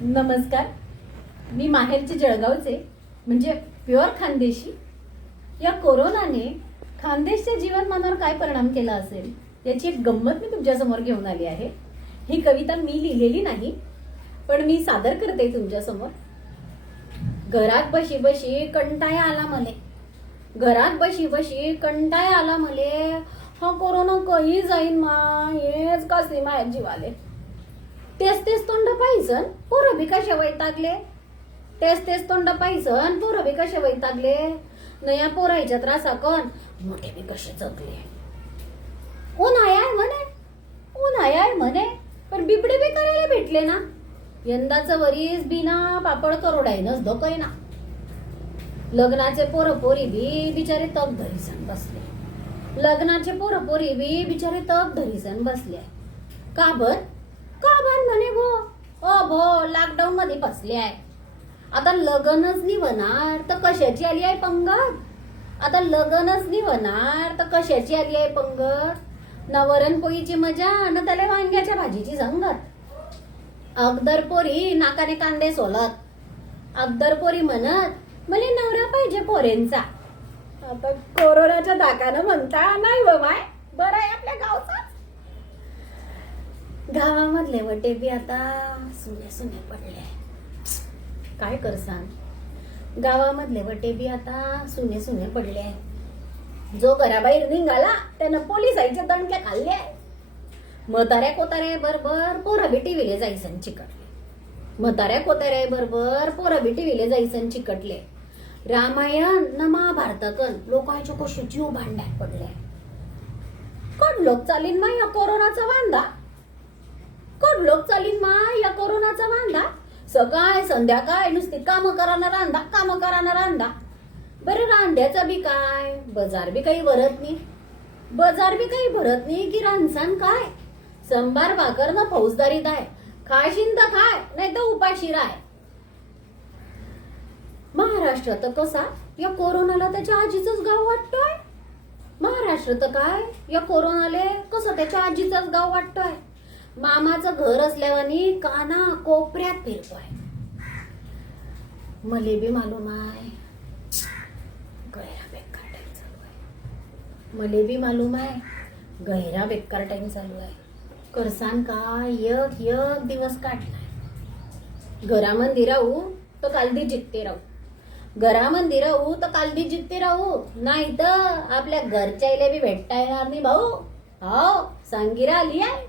नमस्कार. मी माहेरचे जळगावचे म्हणजे प्युअर खानदेशी. या कोरोनाने खानदेशच्या जीवनमानावर काय परिणाम केला असेल याची एक गंमत मी तुमच्यासमोर घेऊन आली आहे. ही कविता मी लिहिलेली नाही, पण मी सादर करते तुमच्यासमोर. घरात बशी बशी कंटाळा आला मले, घरात बशी बशी कंटाळा आला मले, हा कोरोना कधी जाईन मा, हेच कसे माझ्या जीवाले. तेच तेच तोंड पाहिजन पोरं बी कशा वैतागले, तेच तेच तोंड पाहिजन पोरं बी कशा वैतागले, नया पोरायच्या त्रासाकन मोठे बी कसे जगले. उन्हाळा म्हणे, उन्हाळा म्हणे, पण बिबडे बी करायला भेटले ना. यंदाचं वरीस बिना पापड करोडायनच धोकय ना. लग्नाचे पोरं पोरी बी बिचारे तग धरीसन बसले, लग्नाचे पोरं पोरी बी बिचारे तग धरीसन बसले. का बर म्हणे भो लॉकडाऊन मध्ये फसले आहे. आता लग्नच निवणार तर कशाची आली आहे पंगत, आता लग्नच निवणार तर कशाची आली आहे पंगत. नवरण पोळीची मजा न त्याला वांग्याच्या भाजीची संगत. अगदर पोरी नाकाने कांदे सोलत, अगदर पोरी म्हणत मला नवरा पाहिजे पोरेंचा. आता कोरोनाच्या धाकानं म्हणता नाही व माय, बरं आहे आपल्या गावचाच. गावामधले वटे बी आता सुने सुने पडले. काय करसान, गावामधले वटे बी आता सुने सुने पडले. जो घराबाहेर निघाला त्यानं पोलिसांचे दणके खाल्ले. म्हाताऱ्या कोताऱ्या बरोबर पोरं बी टीव्हीले जायसन चिकटले, म्हाताऱ्या कोताऱ्या बरोबर पोरं बी टीव्हीले जायसन चिकटले. रामायण न महाभारतकन लोकांच्या कशी जीव भांड्यात पडले. कोण लोक चालीन मा या कोरोनाचा वांदा, कोण लोक चालीन मा या कोरोनाचा वांदा. सकाळ संध्याकाळ नुसती काम कराना रांदा, काम कराना रांदा. बरं रांद्याचं बी काय, बाजार बी काही भरत नाही, बाजार बी काही भरत नाही की रांसान काय. संभार भाकर ना फौजदारी दाय, खाशीन तर खाय नाही तर उपाशी राय. महाराष्ट्रात कसा या कोरोनाला त्याच्या आजीचंच गाव वाटतोय. महाराष्ट्रात काय या कोरोनाले कसं त्याच्या आजीचंच गाव वाटतोय. मामाचं घर असल्यावानी काना कोपऱ्यात फिरतोय. मले बी मालूम आहे गैरा बेकार टाइम चालू आहे, मले बी मालूम आहे गैरा बेकार टाइम चालू आहे. करसान का एक दिवस काढलाय. घरामध्ये राहू तर कालदी जितते राहू, घरामध्ये राहू तर कालदी जितते राहू, नाही तर आपल्या घरच्याला बी भेटता येणार नाही भाऊ. हो सांगिरा आली आहे.